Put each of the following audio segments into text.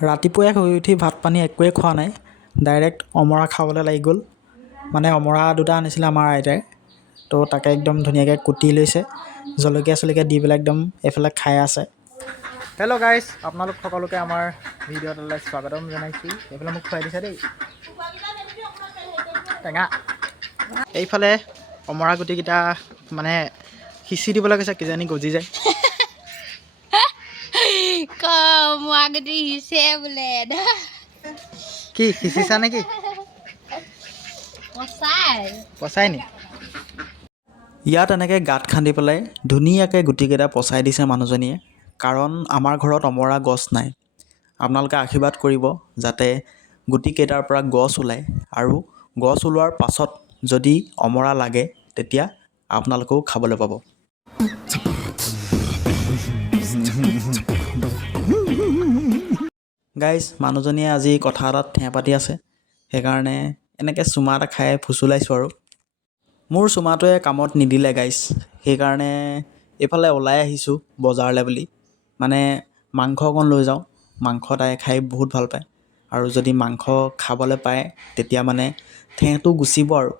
ৰাতিপুৱাই শুই উঠি ভাত পানী একোৱে খোৱা নাই। ডাইৰেক্ট অমৰা খাবলৈ লাগি গ'ল। মানে অমৰা দুটা আনিছিলে আমাৰ আইতাই। তো তাকে একদম ধুনীয়াকৈ কুটি লৈছে। জলকীয়া চলকীয়া দি পেলাই একদম এইফালে খাই আছে। হেল্ল' গাইজ আপোনালোক সকলোকে আমাৰ ভিডিঅ' এটালৈ স্বাগতম জনাইছোঁ। এইফালে মোক খুৱাই দিছে দেই। টেঙা। এইফালে অমৰা গুটিকেইটা মানে সিঁচি দিবলৈ কৈছে কিজানি গজি যায়। কি নেকি পচাই নি ইয়াত এনেকৈ গাঁত খান্দি পেলাই ধুনীয়াকৈ গুটিকেইটা পচাই দিছে মানুহজনীয়ে কাৰণ আমাৰ ঘৰত অমৰা গছ নাই। আপোনালোকে আশীৰ্বাদ কৰিব যাতে গুটিকেইটাৰ পৰা গছ ওলায় আৰু গছ ওলোৱাৰ পাছত যদি অমৰা লাগে তেতিয়া আপোনালোকেও খাবলৈ পাব। গাইজ মানুহজনীয়ে আজি কথা এটাত থিয় পাতি আছে। সেইকাৰণে এনেকৈ চুমা এটা খাই ফুচুলাইছোঁ আৰু। মোৰ চুমাটোৱে কামত নিদিলে গাইজ সেইকাৰণে এইফালে ওলাই আহিছোঁ বজাৰলৈ বুলি। মানে মাংস অকণ লৈ যাওঁ। মাংস তাই খাই বহুত ভাল পায়। আৰু যদি মাংস খাবলৈ পায় তেতিয়া মানে ঠেহটো গুচিব আৰু।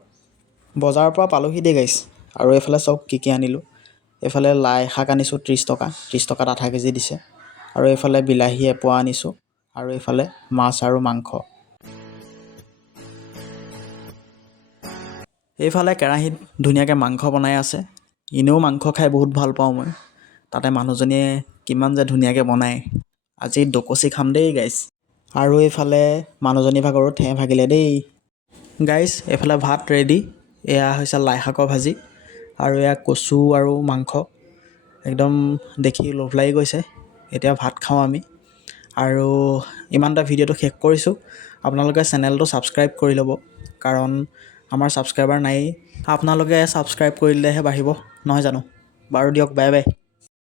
বজাৰৰ পৰা পালোহি দেই গাইজ আৰু এইফালে চাওক কি কি আনিলোঁ। এইফালে লাই শাক আনিছোঁ ত্ৰিছ টকা। ত্ৰিছ টকাত আধা কেজি দিছে। আৰু এইফালে বিলাহী এপোৱা আনিছোঁ। আৰু এইফালে মাছ আৰু মাংস। এইফালে কেৰাহীত ধুনীয়াকৈ মাংস বনাই আছে। এনেও মাংস খাই বহুত ভাল পাওঁ মই। তাতে মানুহজনীয়ে কিমান যে ধুনীয়াকৈ বনায়। আজি দকচি খাম দেই গাইজ আৰু এইফালে মানুহজনী ভাগৰো ঠেহ ভাগিলে দেই। গাইজ এইফালে ভাত ৰেডি এয়া হৈছে লাই শাকৰ ভাজি। আৰু এয়া কচু আৰু মাংস। একদম দেখি লোভ লাগি গৈছে। এতিয়া ভাত খাওঁ আমি। আৰু ইমানটা ভিডিঅ'টো শেষ কৰিছোঁ। আপোনালোকে চেনেলটো ছাবস্ক্ৰাইব কৰি ল'ব কাৰণ আমাৰ ছাবস্ক্ৰাইবাৰ নায়েই। আপোনালোকে ছাবস্ক্ৰাইব কৰি দিলেহে বাঢ়িব নহয় জানো? বাৰু দিয়ক বাই বাই।